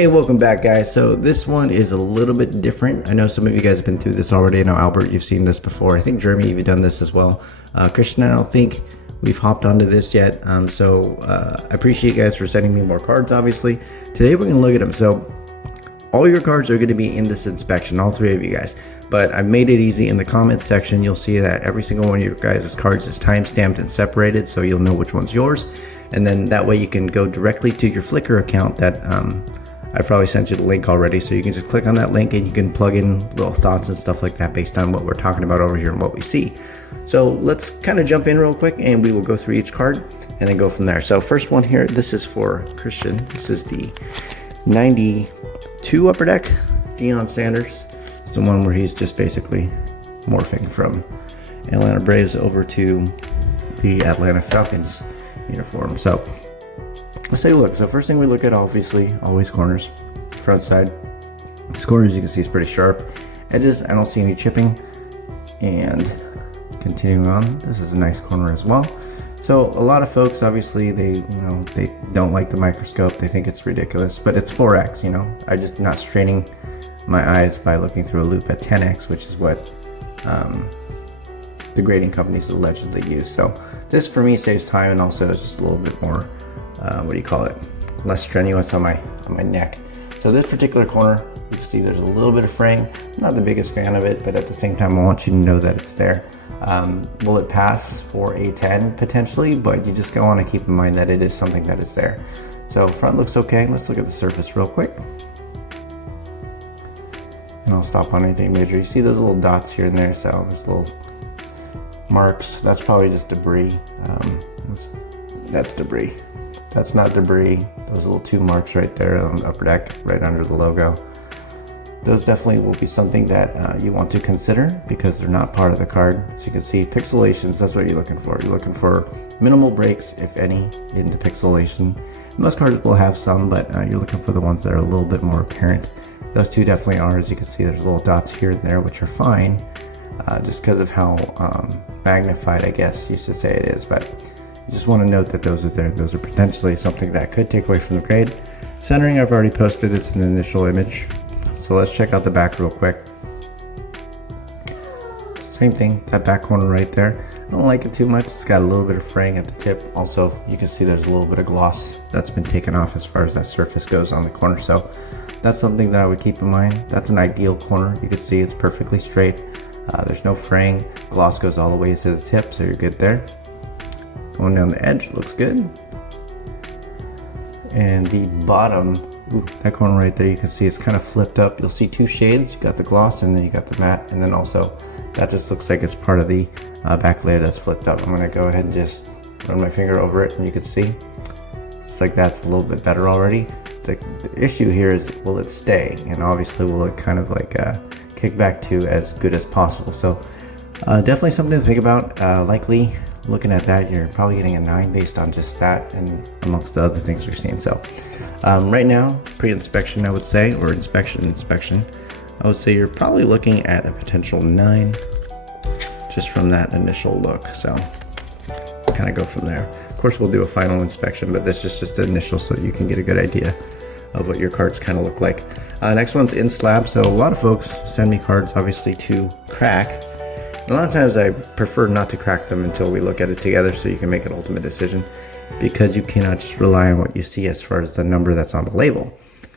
Hey, welcome back, guys. So this one is a little bit different. I know some of you guys have been through this already. I know, Albert, you've seen this before. I think, Jeremy, you've done this as well. Christian, I don't think we've hopped onto this yet. I appreciate you guys for sending me more cards, obviously. Today, we're going to look at them. So all your cards are going to be in this inspection, all three of you guys. But I've made it easy. In the comments section, you'll see that every single one of your guys' cards is time-stamped and separated, so you'll know which one's yours. And then that way you can go directly to your Flickr account that I probably sent you the link already, so you can just click on that link and you can plug in little thoughts and stuff like that based on what we're talking about over here and what we see. So let's kind of jump in real quick and we will go through each card and then go from there. So first one here, this is for Christian. This is the 92 Upper Deck, Deion Sanders. It's the one where he's just basically morphing from Atlanta Braves over to the Atlanta Falcons uniform. So let's take a look. So first thing we look at, obviously, always corners, front side. This corner, as you can see, is pretty sharp. Edges, I don't see any chipping. And continuing on, this is a nice corner as well. So a lot of folks, obviously, they don't like the microscope. They think it's ridiculous, but it's 4x. I'm just not straining my eyes by looking through a loop at 10x, which is what the grading companies allegedly use. So this for me saves time and also is just a little bit more less strenuous on my neck. So this particular corner, you can see there's a little bit of fraying. I'm not the biggest fan of it, but at the same time I want you to know that it's there. Will it pass for a 10 potentially, but you just want to keep in mind that it is something that is there. So front looks okay. Let's look at the surface real quick, and I'll stop on anything major. You see those little dots here and there, so there's little marks. That's probably just debris. That's debris. That's not debris. Those little two marks right there on the upper deck, right under the logo. Those definitely will be something that you want to consider because they're not part of the card. So you can see pixelations, that's what you're looking for. You're looking for minimal breaks, if any, in the pixelation. Most cards will have some, but you're looking for the ones that are a little bit more apparent. Those two definitely are. As you can see, there's little dots here and there, which are fine, just because of how magnified, I guess you should say it is. But you just want to note that those are there. Those are potentially something that could take away from the grade. Centering, I've already posted. It's an initial image. So let's check out the back real quick. Same thing, that back corner right there. I don't like it too much. It's got a little bit of fraying at the tip. Also, you can see there's a little bit of gloss that's been taken off as far as that surface goes on the corner. So that's something that I would keep in mind. That's an ideal corner. You can see it's perfectly straight. There's no fraying. Gloss goes all the way to the tip, so you're good there. Going down the edge, looks good. And the bottom, that corner right there, you can see it's kind of flipped up. You'll see two shades. You got the gloss and then you got the matte, and then also that just looks like it's part of the back layer that's flipped up. I'm gonna go ahead and just run my finger over it and you can see it's like that's a little bit better already. The issue here is, will it stay? And obviously will it kind of like kick back to as good as possible? So definitely something to think about. Likely looking at that, you're probably getting a 9 based on just that and amongst the other things we've seen. So right now, pre-inspection, I would say, or inspection, I would say you're probably looking at a potential 9 just from that initial look. So kind of go from there. Of course, we'll do a final inspection, but this is just the initial so you can get a good idea of what your cards kind of look like. Next one's in slab. So a lot of folks send me cards, obviously, to crack. A lot of times I prefer not to crack them until we look at it together so you can make an ultimate decision, because you cannot just rely on what you see as far as the number that's on the label.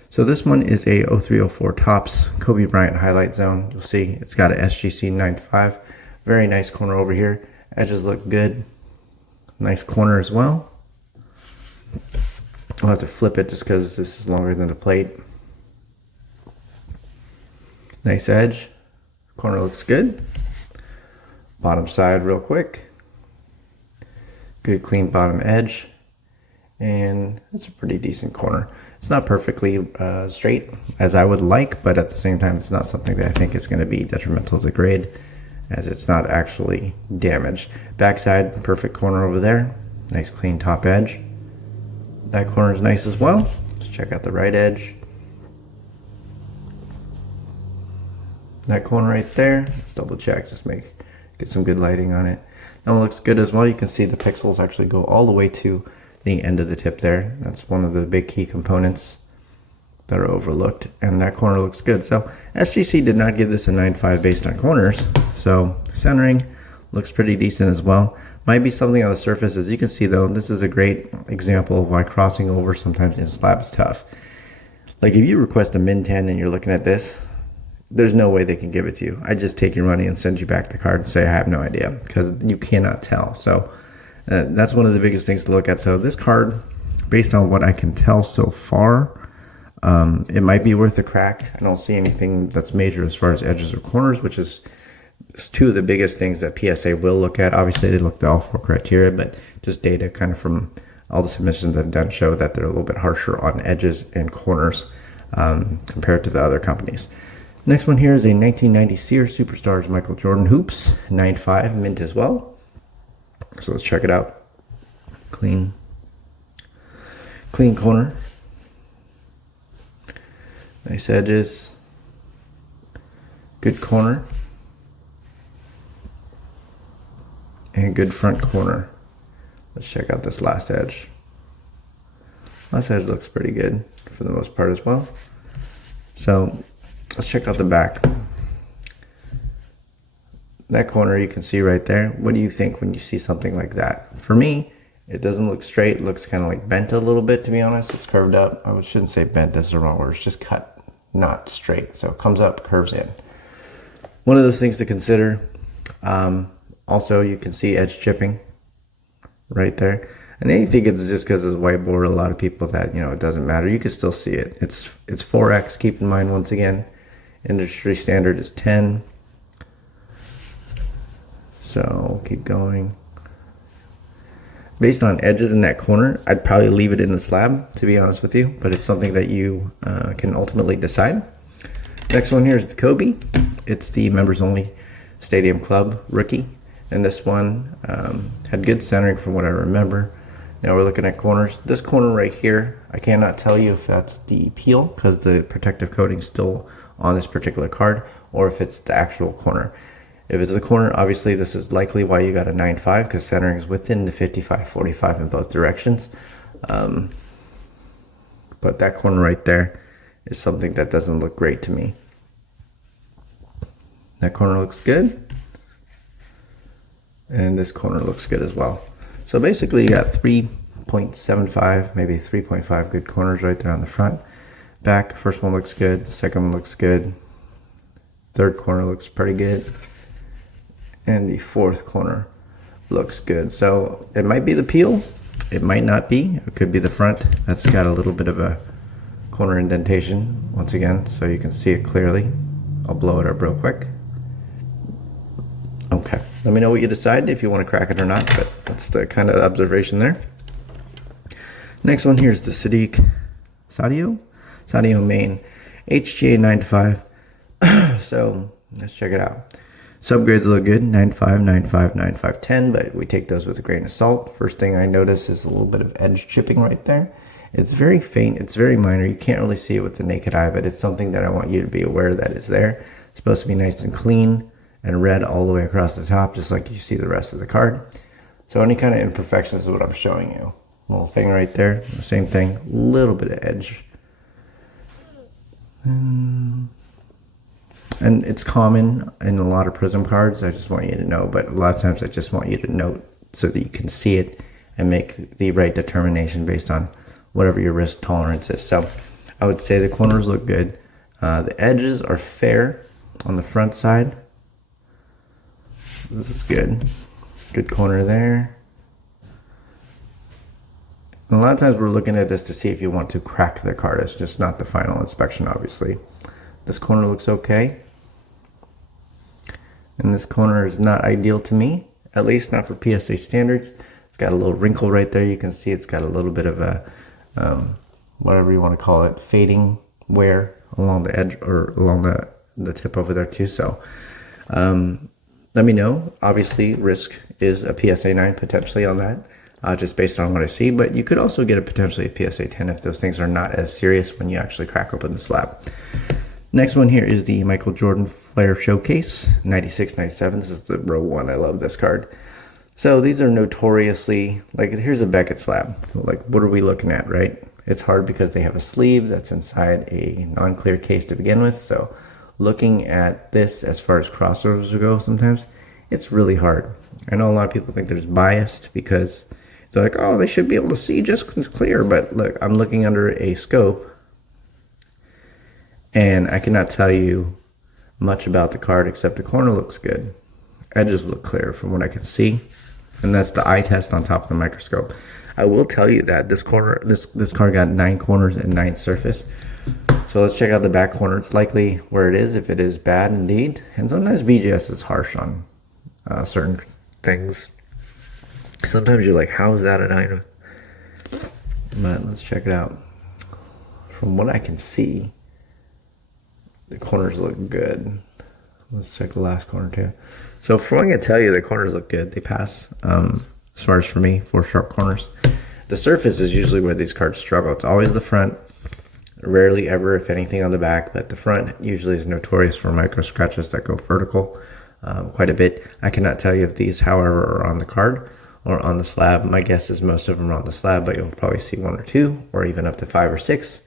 So this one is a 0304 Topps Kobe Bryant highlight zone. You'll see it's got a SGC 95. Very nice corner over here. Edges look good. Nice corner as well. I'll have to flip it just because this is longer than the plate. Nice edge. Corner looks good. Bottom side real quick. Good clean bottom edge. And it's a pretty decent corner. It's not perfectly straight as I would like, but at the same time it's not something that I think is going to be detrimental to the grade, as it's not actually damaged. Backside, perfect corner over there. Nice clean top edge. That corner is nice as well. Let's check out the right edge. That corner right there. Let's double check, just get some good lighting on it. That one looks good as well. You can see the pixels actually go all the way to the end of the tip there. That's one of the big key components that are overlooked, and that corner looks good. So SGC did not give this a 9.5 based on corners, so centering looks pretty decent as well. Might be something on the surface. As you can see though, this is a great example of why crossing over sometimes in slab is tough. Like if you request a min 10 and you're looking at this, there's no way they can give it to you. I just take your money and send you back the card and say I have no idea, because you cannot tell. So that's one of the biggest things to look at. So this card, based on what I can tell so far, it might be worth a crack. I don't see anything that's major as far as edges or corners, which is two of the biggest things that PSA will look at. Obviously, they looked at all 4 criteria, but just data kind of from all the submissions that I've done show that they're a little bit harsher on edges and corners compared to the other companies. Next one here is a 1990 Sears Superstars Michael Jordan Hoops, 9.5 mint as well. So let's check it out. Clean corner. Nice edges. Good corner. And good front corner. Let's check out this last edge. Last edge looks pretty good for the most part as well. So let's check out the back. That corner you can see right there. What do you think when you see something like that? For me, it doesn't look straight. It looks kind of like bent a little bit, to be honest. It's curved up. I shouldn't say bent, that's the wrong word. It's just cut, not straight. So it comes up, curves in. One of those things to consider. Also, you can see edge chipping right there. And then you think it's just because it's whiteboard, a lot of people that, it doesn't matter. You can still see it. It's 4x, keep in mind once again. Industry standard is 10. So keep going. Based on edges in that corner, I'd probably leave it in the slab, to be honest with you. But it's something that you can ultimately decide. Next one here is the Kobe. It's the members only Stadium Club rookie. And this one had good centering from what I remember. Now we're looking at corners. This corner right here, I cannot tell you if that's the peel because the protective coating is still on this particular card, or if it's the actual corner. If it's the corner, obviously this is likely why you got a 9.5, because centering is within the 55-45 in both directions. But that corner right there is something that doesn't look great to me. That corner looks good. And this corner looks good as well. So basically you got 3.75, maybe 3.5 good corners right there on the front. Back, first one looks good, second one looks good. Third corner looks pretty good. And the fourth corner looks good. So it might be the peel, it might not be. It could be the front. That's got a little bit of a corner indentation once again, so you can see it clearly. I'll blow it up real quick. Okay, let me know what you decide if you want to crack it or not, but that's the kind of observation there. Next one here is the Sadio Main HGA 9.5. So let's check it out. Subgrades look good, 9.5, 9.5, 9.5, 10, but we take those with a grain of salt. First thing I notice is a little bit of edge chipping right there. It's very faint, it's very minor. You can't really see it with the naked eye, but it's something that I want you to be aware that is there. It's supposed to be nice and clean and red all the way across the top, just like you see the rest of the card. So any kind of imperfections is what I'm showing you. Little thing right there, the same thing, a little bit of edge. And it's common in a lot of Prism cards, I just want you to know, but a lot of times I just want you to note so that you can see it and make the right determination based on whatever your risk tolerance is. So I would say the corners look good. The edges are fair on the front side. This is good. Good corner there. And a lot of times we're looking at this to see if you want to crack the card. It's just not the final inspection, obviously. This corner looks okay. And this corner is not ideal to me, at least not for PSA standards. It's got a little wrinkle right there. You can see it's got a little bit of a, whatever you want to call it, fading wear along the edge or along the tip over there too. So let me know. Obviously, risk is a PSA 9 potentially on that, just based on what I see. But you could also get a potentially a PSA 10 if those things are not as serious when you actually crack open the slab. Next one here is the Michael Jordan Flair Showcase, 96-97. This is the row 1. I love this card. So these are notoriously, like, here's a Beckett slab. Like, what are we looking at, right? It's hard because they have a sleeve that's inside a non-clear case to begin with. So looking at this as far as crossovers go, sometimes it's really hard. I know a lot of people think there's biased because they're like, oh, they should be able to see just clear. But look, I'm looking under a scope and I cannot tell you much about the card except the corner looks good. Edges look clear from what I can see. And that's the eye test on top of the microscope. I will tell you that this card got 9 corners and 9 surface. So let's check out the back corner. It's likely where it is if it is bad indeed. And sometimes BGS is harsh on certain things. Sometimes you're like, how is that an item? But let's check it out. From what I can see, the corners look good. Let's check the last corner too. So from what I can tell you, the corners look good. They pass. As far as for me, 4 sharp corners. The surface is usually where these cards struggle. It's always the front. Rarely ever, if anything, on the back. But the front usually is notorious for micro scratches that go vertical quite a bit. I cannot tell you if these, however, are on the card or on the slab. My guess is most of them are on the slab, but you'll probably see 1 or 2 or even up to 5 or 6.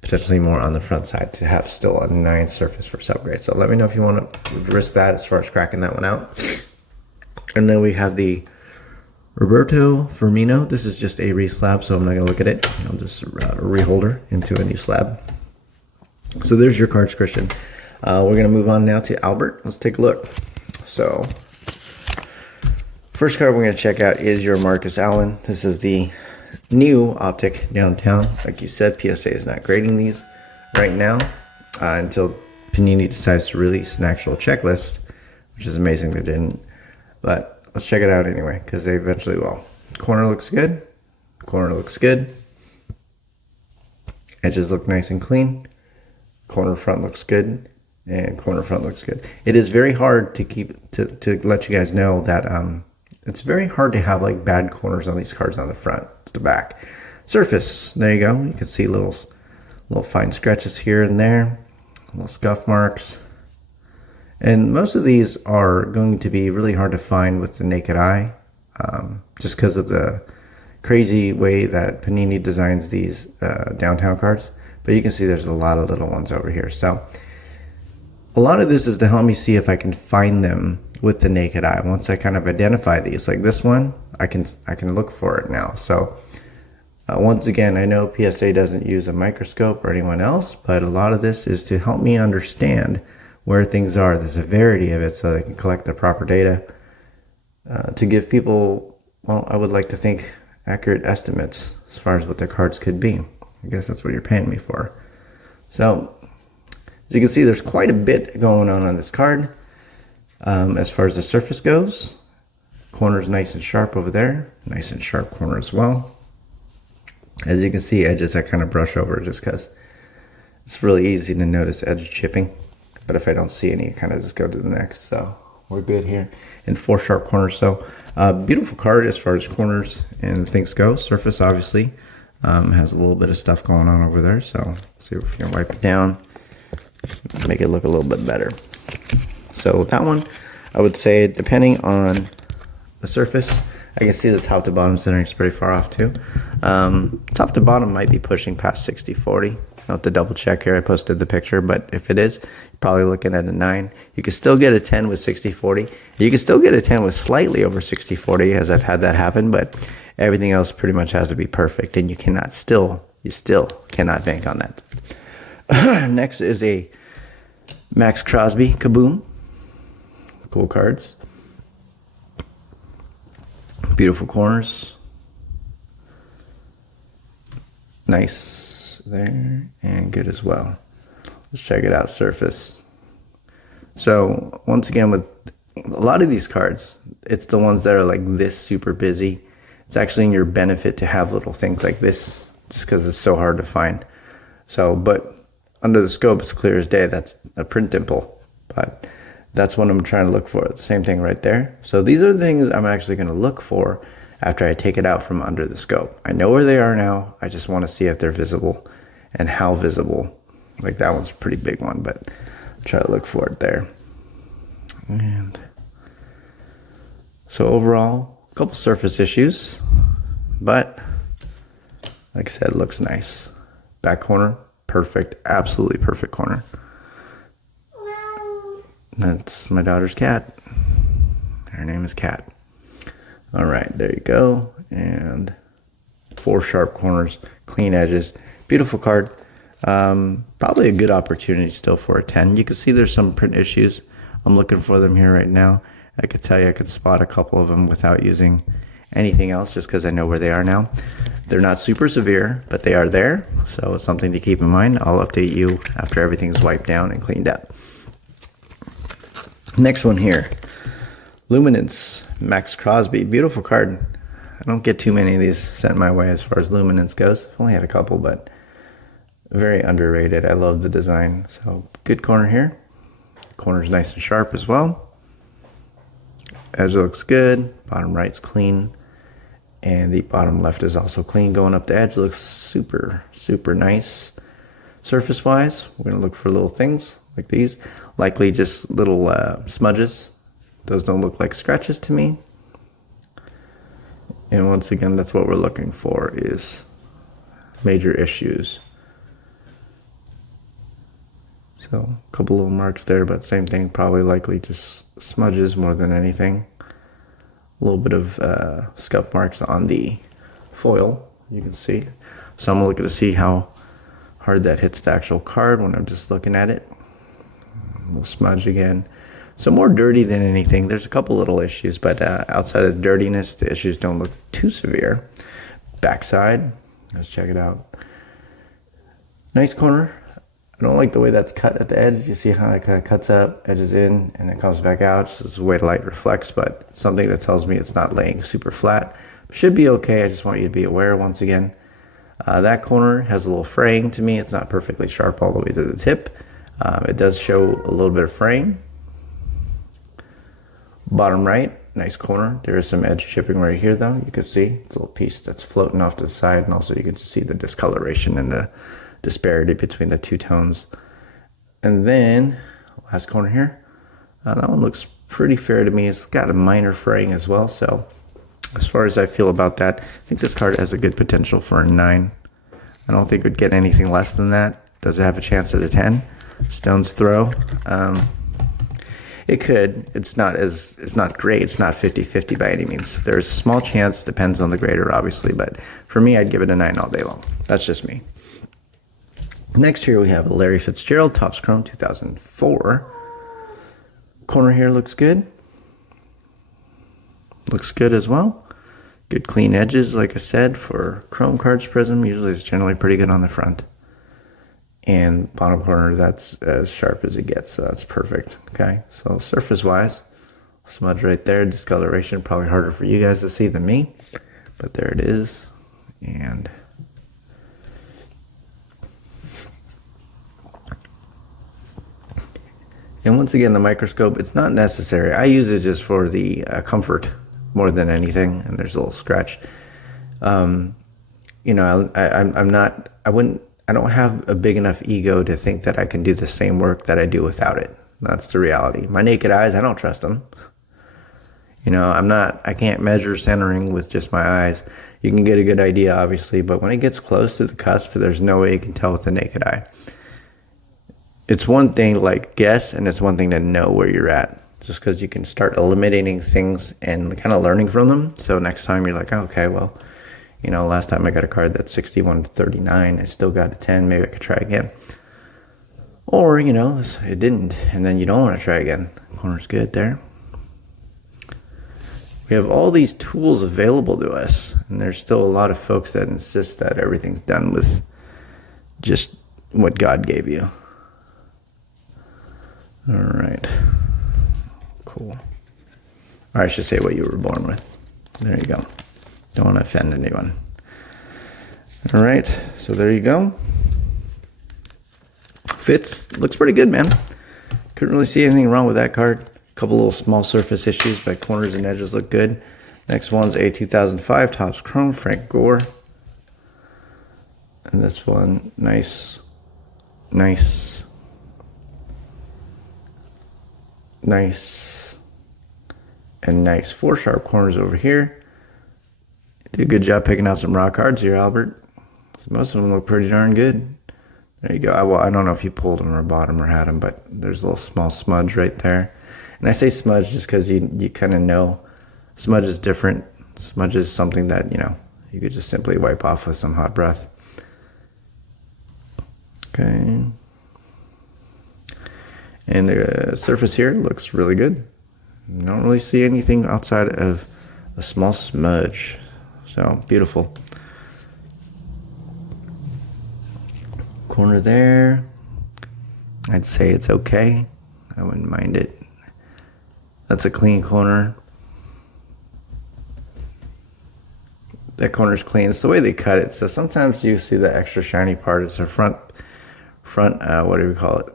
Potentially more on the front side to have still a 9 surface for subgrade. So let me know if you want to risk that as far as cracking that one out. And then we have the Roberto Firmino. This is just a re-slab, so I'm not going to look at it. I'll just reholder into a new slab. So there's your cards, Christian. We're going to move on now to Albert. Let's take a look. So first card we're going to check out is your Marcus Allen. This is the new optic downtown. Like you said, PSA is not grading these right now until Panini decides to release an actual checklist, which is amazing they didn't. But let's check it out anyway, because they eventually will. Corner looks good. Corner looks good. Edges look nice and clean. Corner front looks good. And corner front looks good. It is very hard to let you guys know that it's very hard to have like bad corners on these cards on the front to the back. Surface, there you go. You can see little fine scratches here and there. Little scuff marks. And most of these are going to be really hard to find with the naked eye, just because of the crazy way that Panini designs these downtown cards. But you can see there's a lot of little ones over here. So a lot of this is to help me see if I can find them with the naked eye. Once I kind of identify these, like this one, I can look for it now. So once again, I know PSA doesn't use a microscope or anyone else, but a lot of this is to help me understand where things are, the severity of it, so they can collect the proper data to give people, well, I would like to think, accurate estimates as far as what their cards could be. I guess that's what you're paying me for. So as you can see, there's quite a bit going on this card. As far as the surface goes, corner's nice and sharp over there. Nice and sharp corner as well. As you can see, edges I kind of brush over just because it's really easy to notice edge chipping. But if I don't see any, I kind of just go to the next. So we're good here. And 4 sharp corners. So beautiful card as far as corners and things go. Surface obviously has a little bit of stuff going on over there. So let's see if we can wipe it down. Make it look a little bit better. So that one, I would say, depending on the surface, I can see the top to bottom centering is pretty far off too. Top to bottom might be pushing past 60-40. I'll have to double check here. I posted the picture, but if it is, you're probably looking at a 9. You can still get a 10 with 60-40. You can still get a 10 with slightly over 60-40, as I've had that happen, but everything else pretty much has to be perfect, and you still cannot bank on that. Next is a Max Crosby Kaboom. Cool cards. Beautiful corners. Nice there, and good as well. Let's check it out, surface. So once again, with a lot of these cards, it's the ones that are like this super busy. It's actually in your benefit to have little things like this, just because it's so hard to find. So, but under the scope, it's clear as day. That's a print dimple, but that's what I'm trying to look for. The same thing right there. So these are the things I'm actually going to look for after I take it out from under the scope. I know where they are now. I just want to see if they're visible and how visible. Like that one's a pretty big one, but I'll try to look for it there. And so overall, a couple surface issues, but Like I said, looks nice. Back corner, perfect, absolutely perfect corner. That's my daughter's cat. Her name is Cat. All right, there you go. And 4 sharp corners, clean edges, beautiful card. Probably a good opportunity still for a 10. You can see there's some print issues. I'm looking for them here right now. I could tell you I could spot a couple of them without using anything else just because I know where they are now. They're not super severe, but they are there, so it's something to keep in mind. I'll update you after everything's wiped down and cleaned up. Next one here, Luminance, Max Crosby. Beautiful card. I don't get too many of these sent my way as far as Luminance goes. I've only had a couple, but very underrated. I love the design. So good corner here. Corner's nice and sharp as well. Edge looks good. Bottom right's clean. And the bottom left is also clean. Going up the edge looks super, super nice. Surface-wise, we're going to look for little things like these. Likely just little smudges. Those don't look like scratches to me. And once again, that's what we're looking for, is major issues. So a couple little marks there, but same thing, probably likely just smudges more than anything. A little bit of scuff marks on the foil, you can see. So I'm looking to see how hard that hits the actual card when I'm just looking at it. A little smudge again. So more dirty than anything. There's a couple little issues, but outside of the dirtiness, the issues don't look too severe. Backside, let's check it out. Nice corner. I don't like the way that's cut at the edge. You see how it kind of cuts up, edges in, and it comes back out. This is the way the light reflects, but something that tells me it's not laying super flat. Should be okay. I just want you to be aware once again. That corner has a little fraying to me. It's not perfectly sharp all the way to the tip. It does show a little bit of fraying. Bottom right, nice corner. There is some edge chipping right here though. You can see it's a little piece that's floating off to the side, and also you can just see the discoloration and the disparity between the two tones. And then last corner here, that one looks pretty fair to me. It's got a minor fraying as well. So as far as I feel about that, I think this card has a good potential for a 9. I don't think it would get anything less than that. Does it have a chance at a 10? Stone's throw. It could. It's not great. It's not 50-50 by any means. There's a small chance, depends on the grader obviously, but for me I'd give it a 9 all day long. That's just me. Next here we have a Larry Fitzgerald, Topps Chrome 2004. Corner here looks good. Looks good as well. Good clean edges, like I said, for Chrome cards Prism. Usually it's generally pretty good on the front. And bottom corner, that's as sharp as it gets, so that's perfect. Okay, so surface-wise, smudge right there, discoloration, probably harder for you guys to see than me, but there it is. And once again, the microscope, it's not necessary. I use it just for the comfort more than anything, and there's a little scratch. You know, I don't have a big enough ego to think that I can do the same work that I do without it. That's the reality. My naked eyes, I don't trust them. You know, I can't measure centering with just my eyes. You can get a good idea, obviously, but when it gets close to the cusp, there's no way you can tell with the naked eye. It's one thing to like guess, and it's one thing to know where you're at. Just because you can start eliminating things and kind of learning from them. So next time you're like, oh, okay, well, you know, last time I got a card that's 61-39, I still got a 10, maybe I could try again. Or, you know, it didn't, and then you don't want to try again. Corner's good there. We have all these tools available to us, and there's still a lot of folks that insist that everything's done with just what God gave you. All right. Cool. Or I should say what you were born with. There you go. Don't want to offend anyone. All right, so there you go. Fits, looks pretty good, man. Couldn't really see anything wrong with that card. A couple little small surface issues, but corners and edges look good. Next one's a 2005 Topps Chrome, Frank Gore. And this one, nice, nice, nice, and nice. 4 sharp corners over here. Did a good job picking out some raw cards here, Albert. So most of them look pretty darn good. There you go. I don't know if you pulled them or bought them or had them, but there's a little small smudge right there. And I say smudge just because you kind of know smudge is different. Smudge is something that, you could just simply wipe off with some hot breath. Okay. And the surface here looks really good. Don't really see anything outside of a small smudge. So, beautiful. Corner there, I'd say it's okay. I wouldn't mind it. That's a clean corner. That corner's clean. It's the way they cut it. So sometimes you see the extra shiny part. It's a front, what do we call it?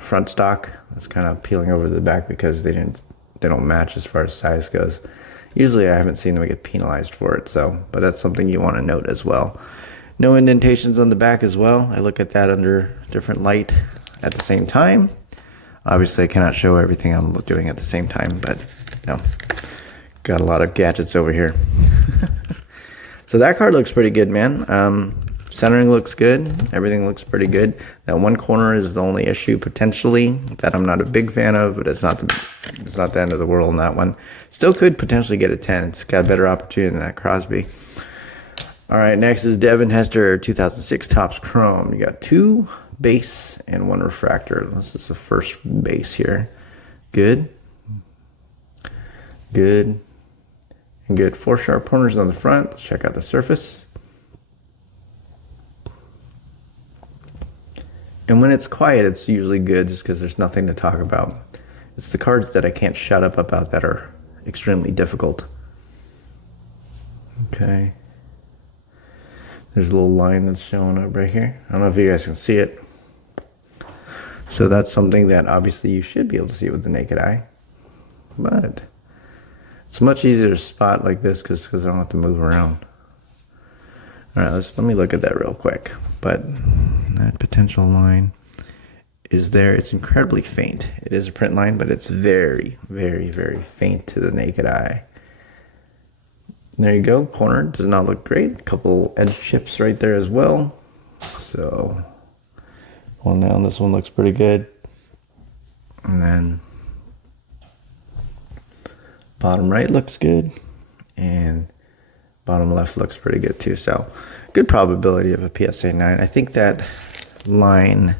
Front stock. It's kind of peeling over the back because they don't match as far as size goes. Usually I haven't seen them get penalized for it. So, but that's something you want to note as well. No indentations on the back as well. I look at that under different light at the same time. Obviously, I cannot show everything I'm doing at the same time, but got a lot of gadgets over here. So that card looks pretty good, man. Centering looks good. Everything looks pretty good. That one corner is the only issue potentially that I'm not a big fan of, but it's not the end of the world on that one. Still could potentially get a 10. It's got a better opportunity than that Crosby. All right, next is Devin Hester 2006 Topps Chrome. You got 2 base and 1 refractor. This is the first base here. Good. Good. And good. 4 sharp corners on the front. Let's check out the surface. And when it's quiet, it's usually good just because there's nothing to talk about. It's the cards that I can't shut up about that are extremely difficult. Okay. There's a little line that's showing up right here. I don't know if you guys can see it. So that's something that obviously you should be able to see with the naked eye. But it's much easier to spot like this because I don't have to move around. All right, let me look at that real quick. But that potential line is there. It's incredibly faint. It is a print line, but it's very, very, very faint to the naked eye. There you go. Corner does not look great. A couple edge chips right there as well. So going down, this one looks pretty good. And then bottom right looks good. And bottom left looks pretty good too. So good probability of a PSA 9. I think that line,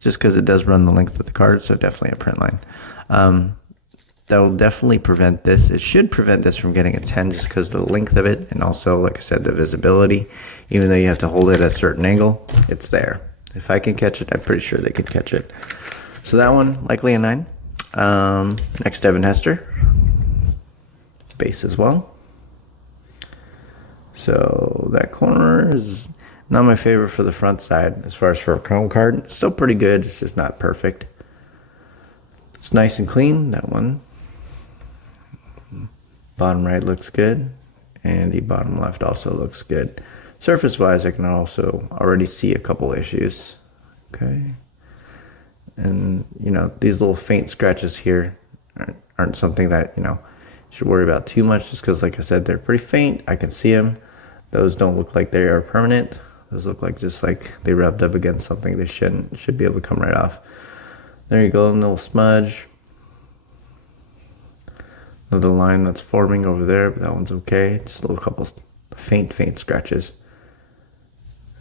just because it does run the length of the card, so definitely a print line. That will definitely prevent this. It should prevent this from getting a 10 just because the length of it, and also, like I said, the visibility. Even though you have to hold it at a certain angle, it's there. If I can catch it, I'm pretty sure they could catch it. So that one, likely a 9. Next, Devin Hester. Base as well. So that corner is not my favorite for the front side as far as for a chrome card. It's still pretty good. It's just not perfect. It's nice and clean, that one. Bottom right looks good, and the bottom left also looks good. Surface-wise, I can also already see a couple issues. Okay. And, these little faint scratches here aren't something that, you should worry about too much just because, like I said, they're pretty faint. I can see them. Those don't look like they are permanent. Those look like just like they rubbed up against something they shouldn't. It should be able to come right off. There you go, a little smudge. Another line that's forming over there, but that one's okay. Just a little couple faint scratches.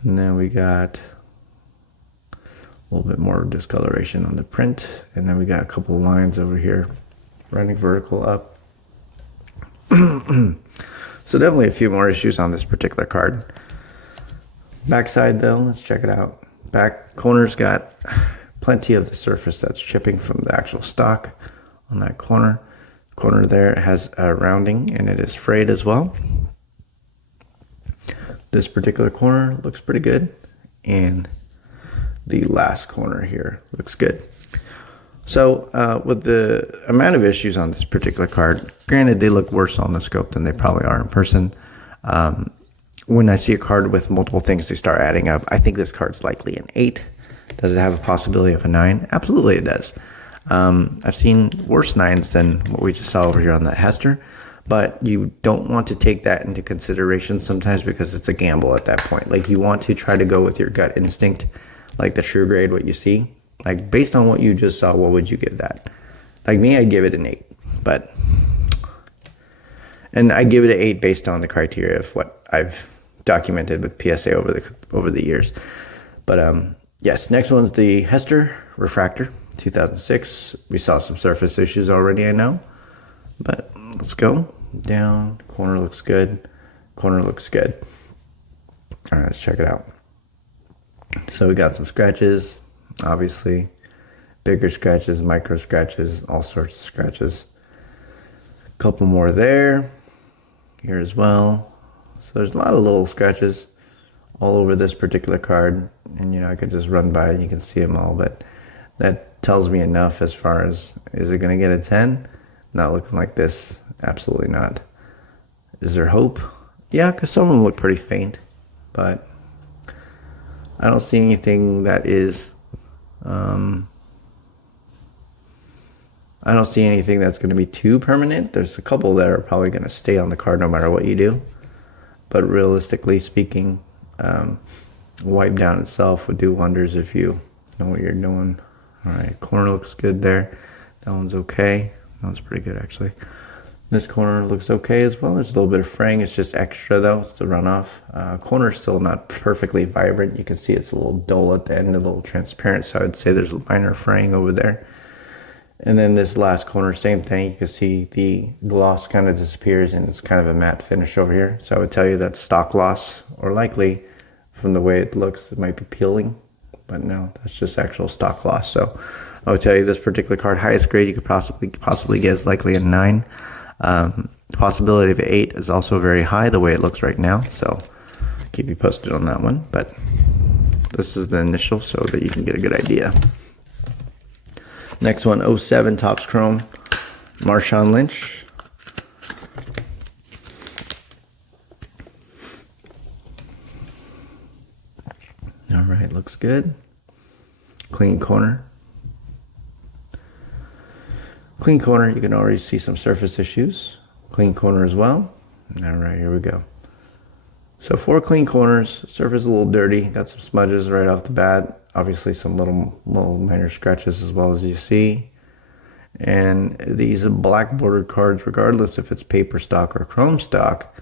And then we got a little bit more discoloration on the print. And then we got a couple lines over here running vertical up. So definitely a few more issues on this particular card. Backside though, let's check it out. Back corner's got plenty of the surface that's chipping from the actual stock on that corner. Corner there has a rounding and it is frayed as well. This particular corner looks pretty good, and the last corner here looks good. So with the amount of issues on this particular card, granted they look worse on the scope than they probably are in person. When I see a card with multiple things, they start adding up. I think this card's likely an 8. Does it have a possibility of a 9? Absolutely it does. I've seen worse 9s than what we just saw over here on that Hester, but you don't want to take that into consideration sometimes because it's a gamble at that point. Like, you want to try to go with your gut instinct, like the true grade, what you see. Like, based on what you just saw, what would you give that? Like me, I'd give it an 8, and I give it an 8 based on the criteria of what I've documented with PSA over the years. But yes, next one's the Hester refractor, 2006. We saw some surface issues already, I know, but let's go down. Corner looks good. Corner looks good. All right, let's check it out. So we got some scratches, obviously, bigger scratches, micro scratches, all sorts of scratches. A couple more there, here as well. So there's a lot of little scratches all over this particular card, and I could just run by and you can see them all, but that tells me enough as far as, is it going to get a 10? Not looking like this, absolutely not. Is there hope? Yeah, because some of them look pretty faint, but I don't see anything that is, I don't see anything that's going to be too permanent. There's a couple that are probably going to stay on the card no matter what you do, but realistically speaking, wipe down itself would do wonders if you know what you're doing. All right, corner looks good there. That one's okay. That one's pretty good, actually. This corner looks okay as well. There's a little bit of fraying. It's just extra, though. It's the runoff. Corner's still not perfectly vibrant. You can see it's a little dull at the end, a little transparent, so I would say there's minor fraying over there. And then this last corner, same thing. You can see the gloss kind of disappears, and it's kind of a matte finish over here. So I would tell you that's stock gloss, or likely, from the way it looks, it might be peeling. But no, that's just actual stock gloss. So I would tell you this particular card, highest grade you could possibly get is likely a 9. The possibility of 8 is also very high the way it looks right now. So keep you posted on that one. But this is the initial so that you can get a good idea. Next one, 07 Topps Chrome, Marshawn Lynch. All right, looks good. Clean corner. Clean corner, you can already see some surface issues. Clean corner as well. All right, here we go. So 4 clean corners, surface a little dirty, got some smudges right off the bat. Obviously some little minor scratches as well as you see. And these are black bordered cards, regardless if it's paper stock or chrome stock,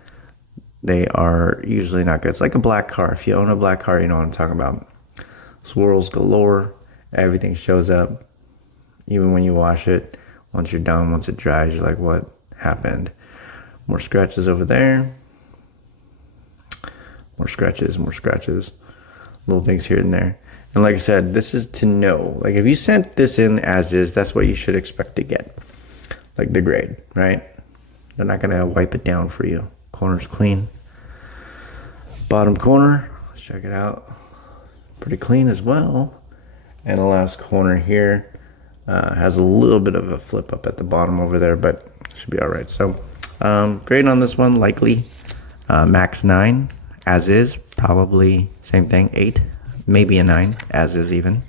they are usually not good. It's like a black car. If you own a black car, you know what I'm talking about. Swirls galore, everything shows up. Even when you wash it, once you're done, once it dries, you're like, what happened? More scratches over there. More scratches, little things here and there. And like I said, this is to know. Like, if you sent this in as is, that's what you should expect to get. Like the grade, right? They're not gonna wipe it down for you. Corner's clean. Bottom corner, let's check it out. Pretty clean as well. And the last corner here has a little bit of a flip up at the bottom over there, but should be all right. So grade on this one, likely max 9. As is, probably same thing, 8, maybe a 9, as is even.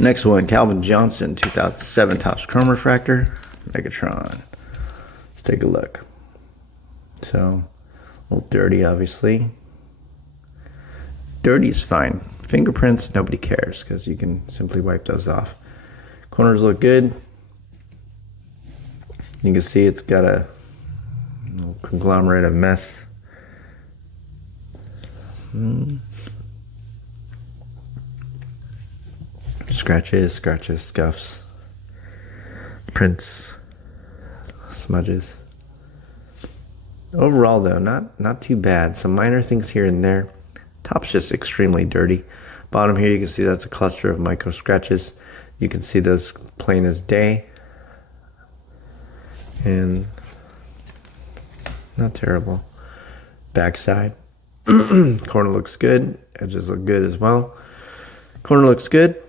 Next one, Calvin Johnson, 2007 Topps Chrome Refractor, Megatron. Let's take a look. So, a little dirty, obviously. Dirty is fine. Fingerprints, nobody cares, because you can simply wipe those off. Corners look good. You can see it's got a conglomerate of mess. Scratches, scuffs, prints, smudges. Overall, though, not too bad. Some minor things here and there. Top's just extremely dirty. Bottom here, you can see that's a cluster of micro scratches. You can see those plain as day. And not terrible. Backside. Corner looks good. Edges look good as well. Corner looks good.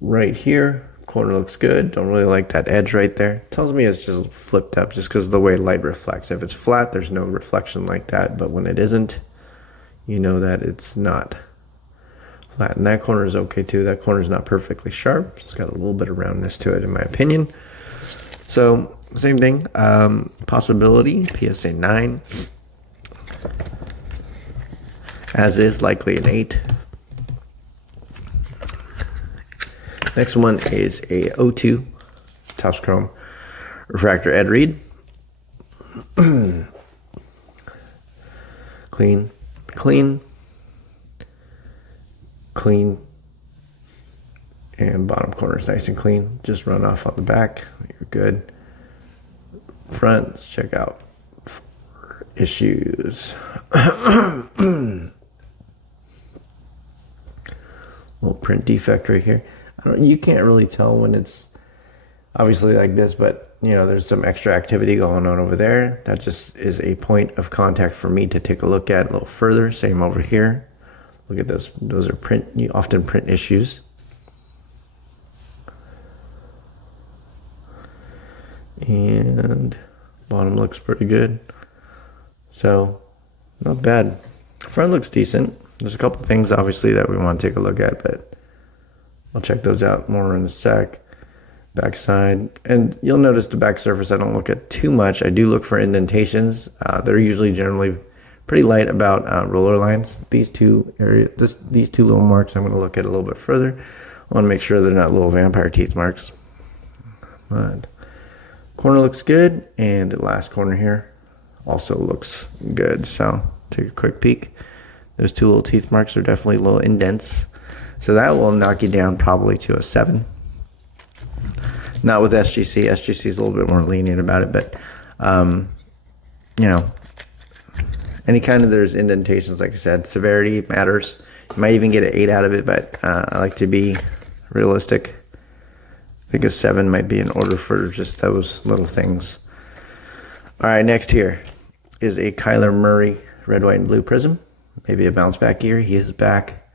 Right here, corner looks good. Don't really like that edge right there. Tells me it's just flipped up just because of the way light reflects. If it's flat, there's no reflection like that. But when it isn't, you know that it's not flat. And that corner is okay too. That corner is not perfectly sharp. It's got a little bit of roundness to it, in my opinion. So same thing, possibility, PSA 9. As is, likely an 8. Next one is a O2 Topps Chrome refractor Ed Reed. Clean, clean, clean, and bottom corner is nice and clean. Just run off on the back. You're good. Front, let's check out for issues. Little print defect right here. You can't really tell when it's obviously like this, but you know, there's some extra activity going on over there. That just is a point of contact for me to take a look at a little further. Same over here. Look at those. Those are often print issues. And bottom looks pretty good. So not bad. Front looks decent. There's a couple things obviously that we want to take a look at, but I'll check those out more in a sec. Backside, and you'll notice the back surface I don't look at too much. I do look for indentations. They're usually generally pretty light about roller lines. These two these two little marks I'm going to look at a little bit further. I want to make sure they're not little vampire teeth marks. But corner looks good, and the last corner here also looks good. So take a quick peek. Those two little teeth marks are definitely little indents. So that will knock you down probably to a 7. Not with SGC. SGC is a little bit more lenient about it, but you know, any kind of there's indentations, like I said, severity matters. You might even get an 8 out of it, but I like to be realistic. I think a 7 might be in order for just those little things. All right, next here is a Kyler Murray red, white, and blue prism. Maybe a bounce back year. He is back.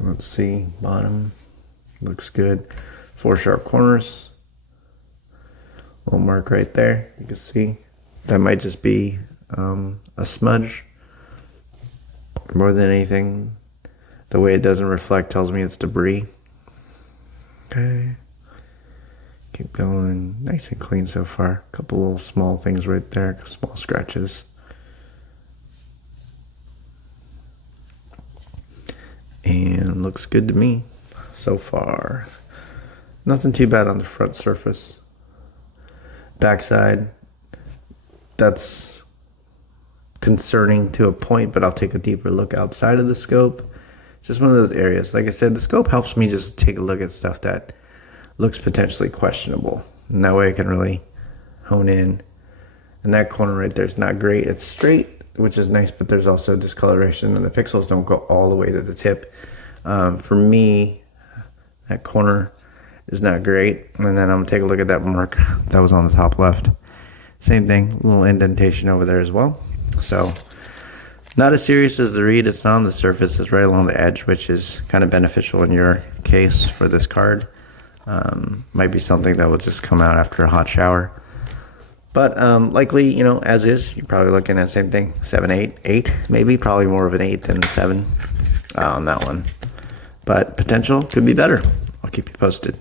Let's see, bottom. Looks good. 4 sharp corners. Little mark right there. You can see that might just be a smudge more than anything. The way it doesn't reflect tells me it's debris. Okay. Keep going. Nice and clean so far. A couple little small things right there. Small scratches. And looks good to me so far. Nothing too bad on the front surface. Backside, that's concerning to a point, but I'll take a deeper look outside of the scope. Just one of those areas. Like I said, the scope helps me just take a look at stuff that looks potentially questionable. And that way I can really hone in. And that corner right there is not great. It's straight, which is nice, but there's also discoloration, and the pixels don't go all the way to the tip. For me, that corner is not great. And then I'm going to take a look at that mark that was on the top left. Same thing, a little indentation over there as well. So not as serious as the read. It's not on the surface. It's right along the edge, which is kind of beneficial in your case for this card. Might be something that will just come out after a hot shower. But likely, you know, as is, you're probably looking at the same thing. 7, 8, 8, maybe. Probably more of an 8 than 7 on that one. But potential could be better. I'll keep you posted.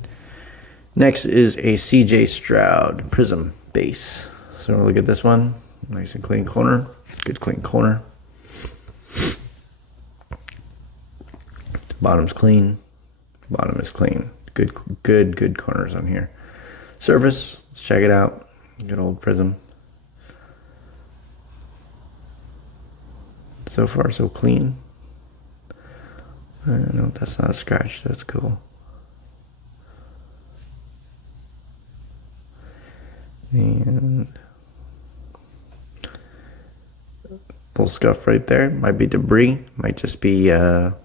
Next is a CJ Stroud Prism base. So we'll look at this one. Nice and clean corner. Good clean corner. Bottom's clean. Bottom is clean. Good corners on here. Surface, let's check it out. Good old prism. So far, so clean. No, that's not a scratch. That's cool. And little scuff right there. Might be debris. Might just be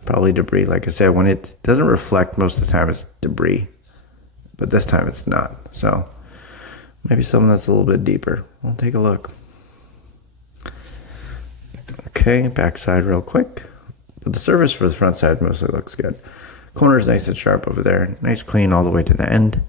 probably debris. Like I said, when it doesn't reflect, most of the time it's debris. But this time it's not. So maybe something that's a little bit deeper. We'll take a look. Okay, backside real quick. But the surface for the front side mostly looks good. Corner's nice and sharp over there. Nice clean all the way to the end.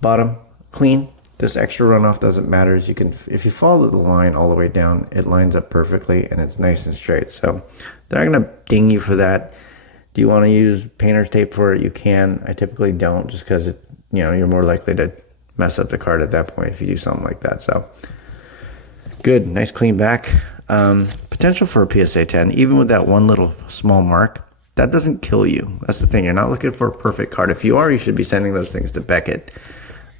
Bottom, clean. This extra runoff doesn't matter. As you can, if you follow the line all the way down, it lines up perfectly and it's nice and straight. So they're not gonna ding you for that. Do you want to use painter's tape for it? You can. I typically don't, just because you're more likely to mess up the card at that point if you do something like that. So good, nice clean back. Potential for a PSA 10, even with that one little small mark. That doesn't kill you. That's the thing. You're not looking for a perfect card. If you are, you should be sending those things to Beckett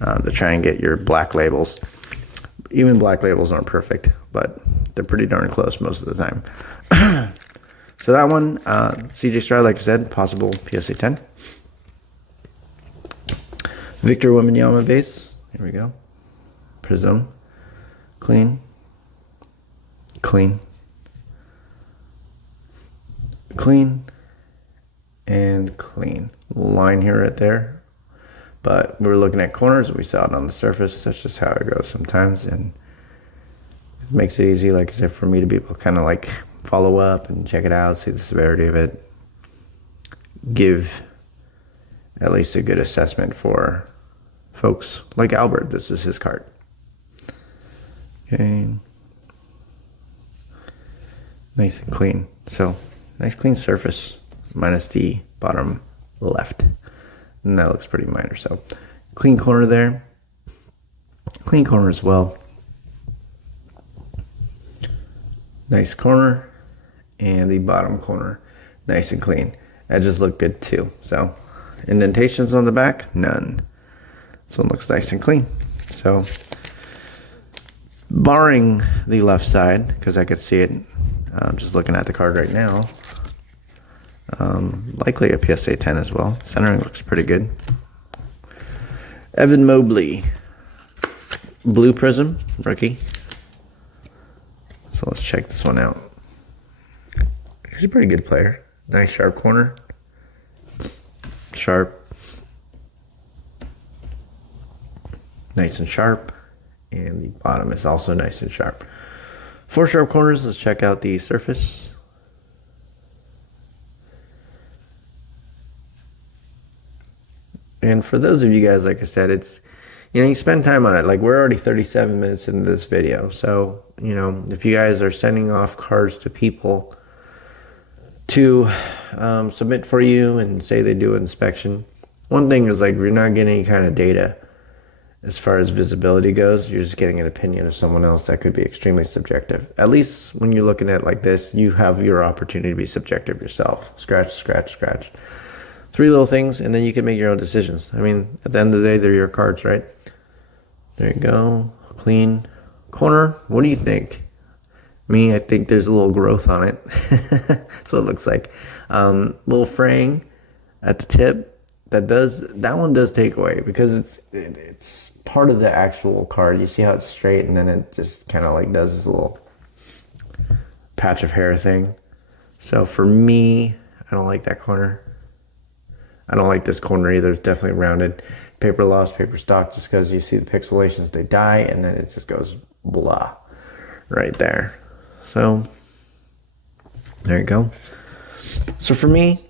to try and get your black labels. Even black labels aren't perfect, but they're pretty darn close most of the time. So that one, CJ Stroud, like I said, possible PSA 10. Victor Wembanyama base. Here we go. Prism. Clean. Clean. Clean. And clean. Line here right there. But we were looking at corners. We saw it on the surface. That's just how it goes sometimes. And it makes it easy, like I said, for me to be able to kind of like follow up and check it out, see the severity of it, give at least a good assessment for folks like Albert. This is his card. Okay. Nice and clean. So, nice clean surface, minus the bottom left. And that looks pretty minor. So, clean corner there. Clean corner as well. Nice corner. And the bottom corner, nice and clean. That just looked good too. So, indentations on the back, none. This one looks nice and clean. So, barring the left side, because I could see it, just looking at the card right now, likely a PSA 10 as well. Centering looks pretty good. Evan Mobley, blue prism, rookie. So let's check this one out. He's a pretty good player. Nice sharp corner. Sharp. Nice and sharp. And the bottom is also nice and sharp. 4 sharp corners. Let's check out the surface. And for those of you guys, like I said, it's, you spend time on it. Like, we're already 37 minutes into this video. So, if you guys are sending off cards to people to submit for you and say they do an inspection, one thing is, like, you're not getting any kind of data as far as visibility goes. You're just getting an opinion of someone else that could be extremely subjective. At least when you're looking at it like this, you have your opportunity to be subjective yourself. Scratch, scratch, scratch. 3 little things, and then you can make your own decisions. I mean, at the end of the day, they're your cards, right? There you go. Clean corner. What do you think? Me, I think there's a little growth on it. That's what it looks like. Little fraying at the tip. That one does take away, because it's part of the actual card. You see how it's straight, and then it just kind of like does this little patch of hair thing. So for me, I don't like that corner. I don't like this corner either. It's definitely rounded. Paper loss, paper stock, just because you see the pixelations, they die, and then it just goes blah right there. So there you go. So for me,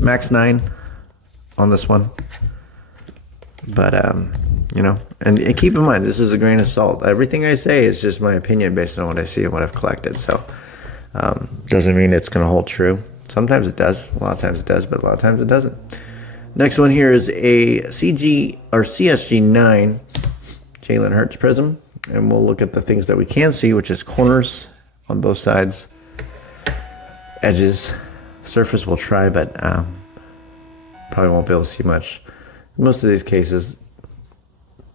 max 9 on this one. But and keep in mind, this is a grain of salt. Everything I say is just my opinion based on what I see and what I've collected. So doesn't mean it's going to hold true. Sometimes it does. A lot of times it does, but a lot of times it doesn't. Next one here is a CSG 9 Jalen Hurts prism. And we'll look at the things that we can see, which is corners on both sides, edges. Surface we'll try, but probably won't be able to see much. In most of these cases,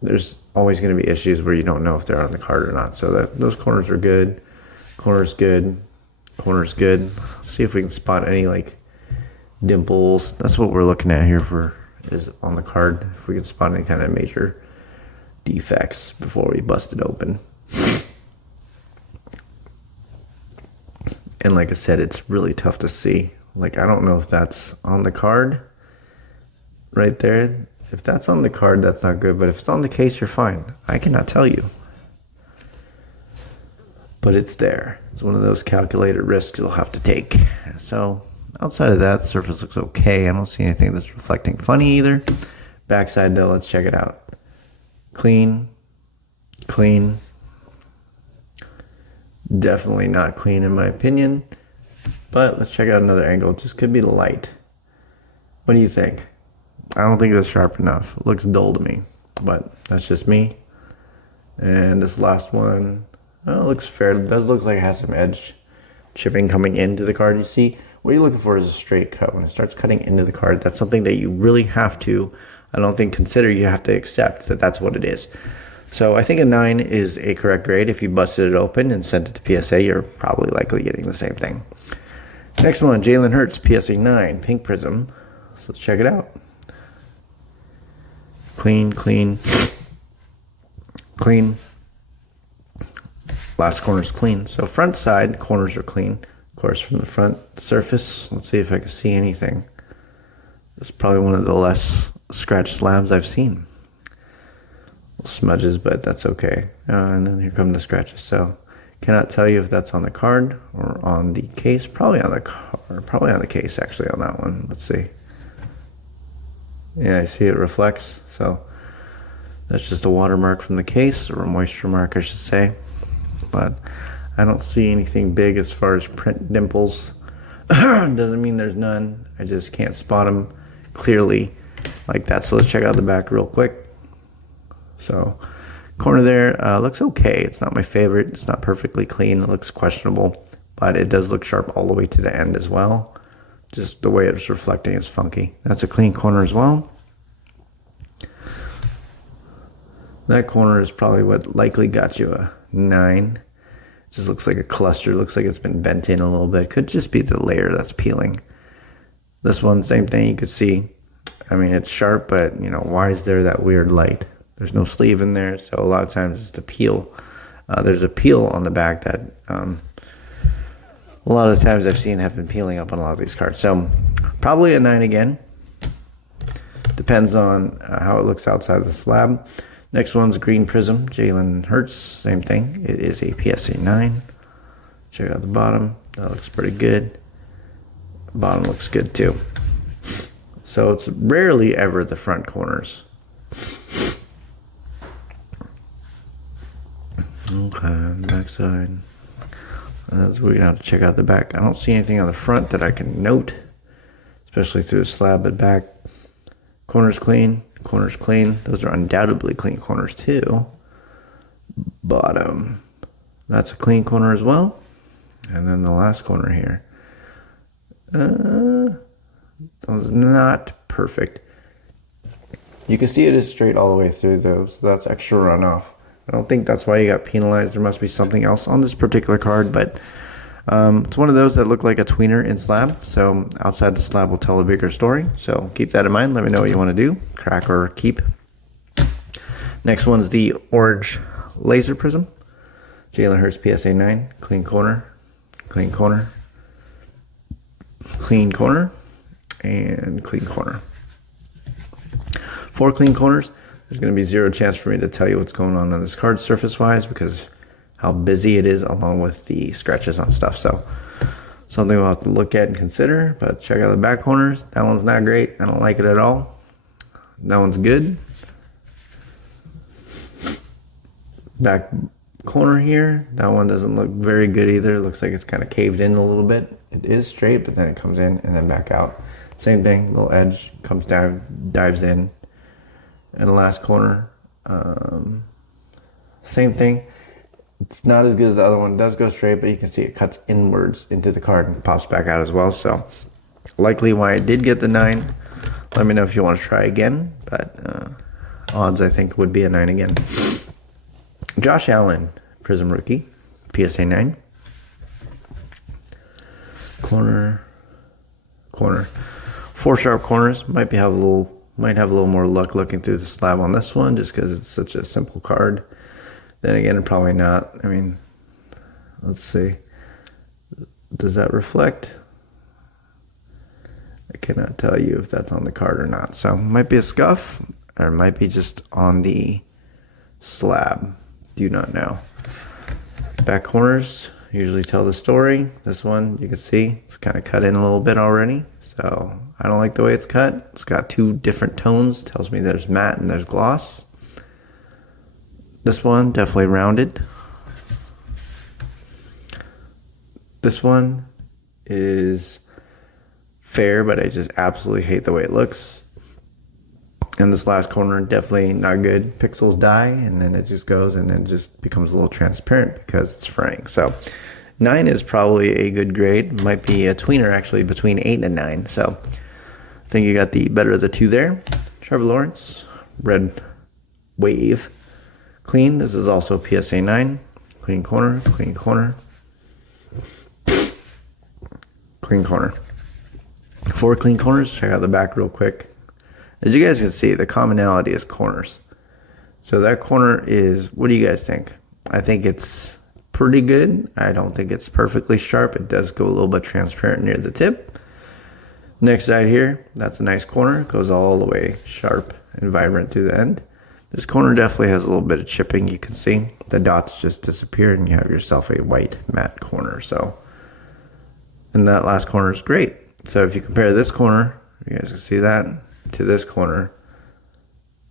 there's always going to be issues where you don't know if they're on the card or not. So those corners are good. Corner's good. Corner's good. Let's see if we can spot any like dimples. That's what we're looking at here is on the card. If we can spot any kind of major defects before we bust it open. And like I said, it's really tough to see. Like, I don't know if that's on the card right there. If that's on the card, that's not good. But if it's on the case, you're fine. I cannot tell you. But it's there. It's one of those calculated risks you'll have to take. So outside of that, the surface looks okay. I don't see anything that's reflecting funny either. Backside though, let's check it out. Clean. Clean. Definitely not clean in my opinion. but let's check out another angle. It just could be the light. What do you think? I don't think that's sharp enough. It looks dull to me, but that's just me. And this last one, well, it looks fair. It does look like it has some edge chipping coming into the card. You see, what you're looking for is a straight cut. When it starts cutting into the card, that's something that you really have to, I don't think, consider. You have to accept that that's what it is. So I think a 9 is a correct grade. If you busted it open and sent it to PSA, you're probably likely getting the same thing. Next one, Jalen Hurts, PSA 9, pink prism. So let's check it out. Clean, clean, clean. Last corner's clean. So front side corners are clean. Of course, from the front surface, let's see if I can see anything. It's probably one of the less scratched slabs I've seen. Smudges, but that's okay. And then here come the scratches. So cannot tell you if that's on the card or on the case. Probably on the card. Probably on the case, actually, on that one. Let's see. Yeah, I see it reflects. So that's just a watermark from the case, or a moisture mark, I should say. But I don't see anything big as far as print dimples. Doesn't mean there's none. I just can't spot them clearly like that. So let's check out the back real quick. So corner there looks okay. It's not my favorite. It's not perfectly clean. It looks questionable, but it does look sharp all the way to the end as well. Just the way it's reflecting is funky. That's a clean corner as well. That corner is probably what likely got you a 9. It just looks like a cluster. It looks like it's been bent in a little bit. Could just be the layer that's peeling. This one, same thing. You could see, I mean, it's sharp, but you know, why is there that weird light? There's no sleeve in there, so a lot of times it's the peel. There's a peel on the back that a lot of the times I've seen have been peeling up on a lot of these cards. So probably a 9 again. Depends on how it looks outside of the slab. Next one's green prism, Jalen Hurts, same thing. It is a PSA 9. Check out the bottom. That looks pretty good. Bottom looks good too. So it's rarely ever the front corners. Okay, back side. We're going to have to check out the back. I don't see anything on the front that I can note, especially through the slab, but back. Corners clean. Corners clean. Those are undoubtedly clean corners too. Bottom. That's a clean corner as well. And then the last corner here. That was not perfect. You can see it is straight all the way through though, so that's extra runoff. I don't think that's why you got penalized. There must be something else on this particular card, but it's one of those that look like a tweener in slab. So outside the slab will tell a bigger story. So keep that in mind. Let me know what you want to do, crack or keep. Next one's the orange laser prism. Jalen Hurts PSA 9, clean corner, clean corner, clean corner, and clean corner. 4 clean corners. There's going to be zero chance for me to tell you what's going on this card surface-wise because how busy it is along with the scratches on stuff. So something we'll have to look at and consider, but check out the back corners. That one's not great. I don't like it at all. That one's good. Back corner here, that one doesn't look very good either. It looks like it's kind of caved in a little bit. It is straight, but then it comes in and then back out. Same thing, little edge comes down, dives in. And the last corner, same thing. It's not as good as the other one. It does go straight, but you can see it cuts inwards into the card and pops back out as well. So likely why I did get the 9. Let me know if you want to try again, but odds I think would be a 9 again. Josh Allen, Prism Rookie, PSA 9. Corner. 4 sharp corners. Might have a little more luck looking through the slab on this one just because it's such a simple card. Then again, probably not. I mean, let's see. Does that reflect? I cannot tell you if that's on the card or not. So it might be a scuff or it might be just on the slab. Do not know. Back corners usually tell the story. This one, you can see it's kind of cut in a little bit already. So I don't like the way it's cut. It's got 2 different tones. Tells me there's matte and there's gloss. This one, definitely rounded. This one is fair, but I just absolutely hate the way it looks. And this last corner, definitely not good. Pixels die, and then it just goes, and then it just becomes a little transparent because it's fraying. So 9 is probably a good grade. Might be a tweener, actually, between 8 and 9. So I think you got the better of the two there. Trevor Lawrence, red wave. Clean. This is also PSA 9. Clean corner, clean corner. Clean corner. 4 clean corners. Check out the back real quick. As you guys can see, the commonality is corners. So that corner is, what do you guys think? I think it's pretty good. I don't think it's perfectly sharp. It does go a little bit transparent near the tip. Next side here, that's a nice corner. It goes all the way sharp and vibrant to the end. This corner definitely has a little bit of chipping. You can see the dots just disappear and you have yourself a white matte corner. So, and that last corner is great. So if you compare this corner, you guys can see that, to this corner,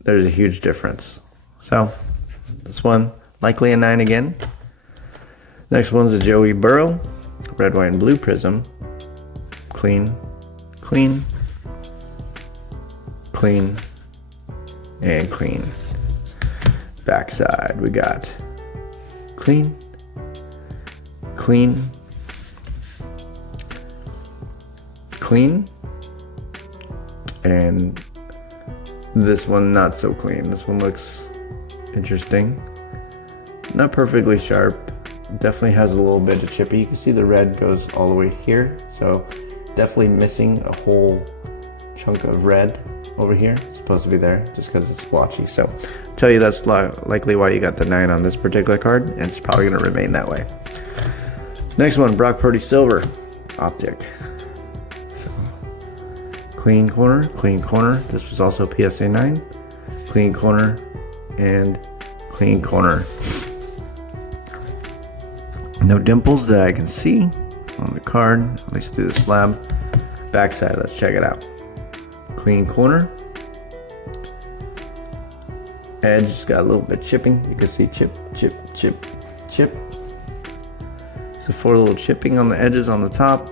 there's a huge difference. So this one, likely a 9 again. Next one's a Joey Burrow, red, white, and blue prism. Clean, clean, clean, and clean. Backside, we got clean, clean, clean, and this one not so clean. This one looks interesting. Not perfectly sharp. Definitely has a little bit of chippy. You can see the red goes all the way here. So definitely missing a whole chunk of red over here. It's supposed to be there just because it's splotchy. So I'll tell you that's likely why you got the 9 on this particular card, and it's probably going to remain that way. Next one, Brock Purdy Silver Optic. Clean corner, clean corner. This was also PSA 9. Clean corner and clean corner. No dimples that I can see on the card, at least through the slab. Backside, let's check it out. Clean corner. Edge just got a little bit chipping. You can see chip, chip, chip, chip. So 4 little chipping on the edges on the top.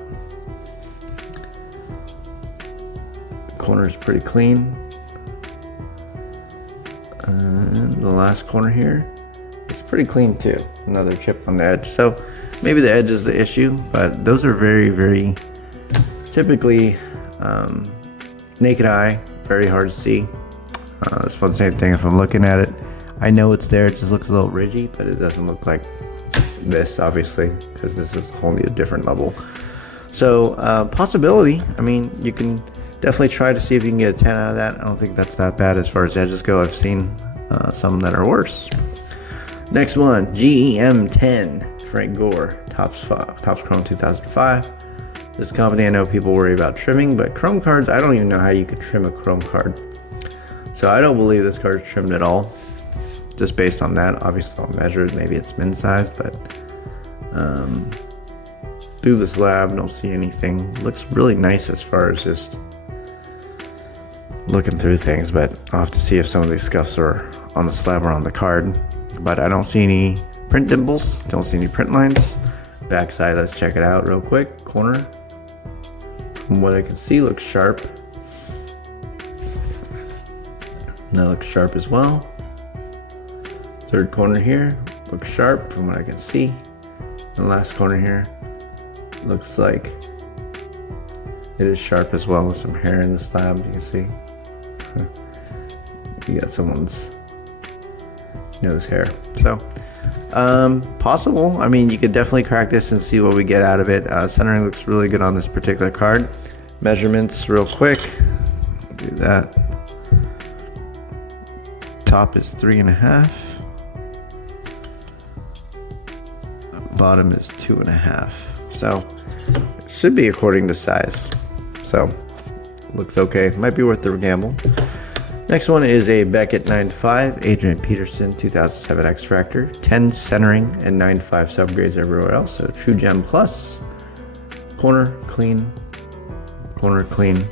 Corner is pretty clean, and the last corner here is pretty clean too. Another chip on the edge, so maybe the edge is the issue, but those are very, very typically naked eye, very hard to see. That's one same thing. If I'm looking at it, I know it's there. It just looks a little ridgy, but it doesn't look like this, obviously, because this is a whole new different level. So possibility. I mean, you can definitely try to see if you can get a 10 out of that. I don't think that's that bad as far as edges go. I've seen some that are worse. Next one, GEM 10, Frank Gore, Topps Chrome 2005. This company, I know people worry about trimming, but Chrome cards, I don't even know how you could trim a Chrome card. So I don't believe this card is trimmed at all. Just based on that, obviously I'll measure it. Maybe it's min size, but through the slab, don't see anything. Looks really nice as far as just looking through things, but I'll have to see if some of these scuffs are on the slab or on the card. But I don't see any print dimples, don't see any print lines. Backside, let's check it out real quick. Corner, from what I can see, looks sharp. That looks sharp as well. Third corner here looks sharp from what I can see. The last corner here looks like it is sharp as well, with some hair in the slab. You can see you got someone's nose hair. So possible. I mean, you could definitely crack this and see what we get out of it. Centering looks really good on this particular card. Measurements real quick. Do that. Top is 3.5. Bottom is 2.5. So it should be according to size. So looks okay. Might be worth the gamble. Next one is a Beckett 9.5, Adrian Peterson 2007 X Factor, 10 centering and 9.5 subgrades everywhere else. So True Gem Plus. Corner clean. Corner clean.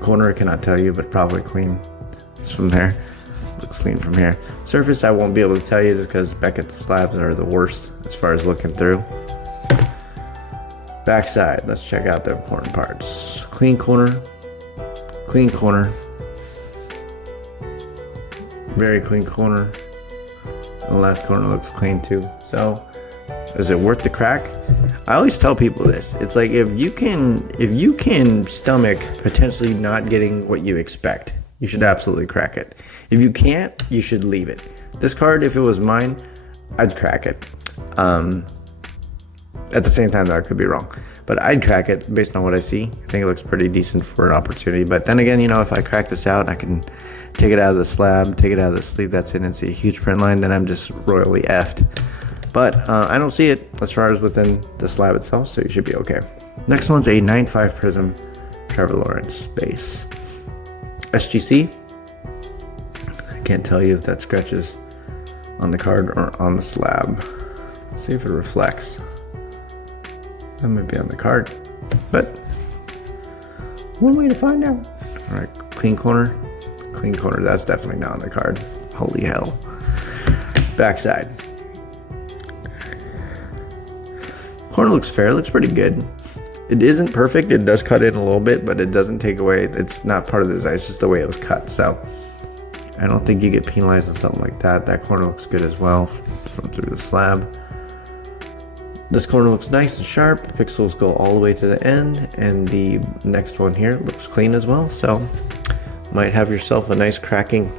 Corner I cannot tell you, but probably clean. Just from there. Looks clean from here. Surface I won't be able to tell you just because Beckett slabs are the worst as far as looking through. Backside, let's check out the important parts. Clean corner, clean corner, very clean corner. And the last corner looks clean too. So, is it worth the crack? I always tell people this. It's like if you can stomach potentially not getting what you expect, you should absolutely crack it. If you can't, you should leave it. This card, if it was mine, I'd crack it. At the same time, though, I could be wrong, but I'd crack it based on what I see. I think it looks pretty decent for an opportunity. But then again, you know, if I crack this out, I can take it out of the slab, take it out of the sleeve that's in, and see a huge print line. Then I'm just royally effed. But I don't see it as far as within the slab itself, so you should be okay. Next one's a 9.5 Prism Trevor Lawrence base. SGC. I can't tell you if that scratches on the card or on the slab. Let's see if it reflects. That might be on the card, but one way to find out. All right, clean corner, clean corner. That's definitely not on the card. Holy hell. Backside. Corner looks fair, looks pretty good. It isn't perfect, it does cut in a little bit, but it doesn't take away, it's not part of the design, it's just the way it was cut. So I don't think you get penalized on something like that. That corner looks good as well from through the slab. This corner looks nice and sharp. Pixels go all the way to the end, and the next one here looks clean as well. So might have yourself a nice cracking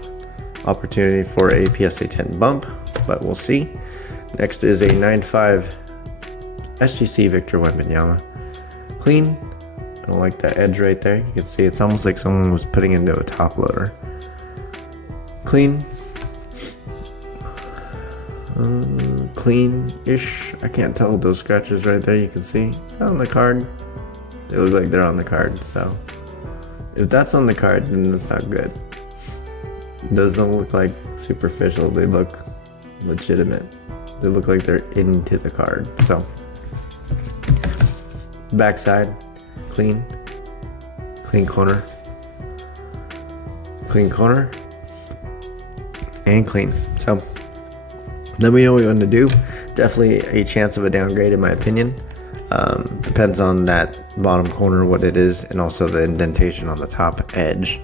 opportunity for a PSA 10 bump, but we'll see. Next is a 9.5 SGC Victor Wembanyama. Clean. I don't like that edge right there. You can see it's almost like someone was putting into a top loader. Clean. Clean-ish. I can't tell with those scratches right there. You can see it's not on the card. They look like they're on the card. So if that's on the card, then that's not good. Those don't look like superficial. They look legitimate. They look like they're into the card. So backside, clean. Clean corner. Clean corner. And clean. So let me know what you want to do. Definitely a chance of a downgrade in my opinion. Depends on that bottom corner, what it is, and also the indentation on the top edge.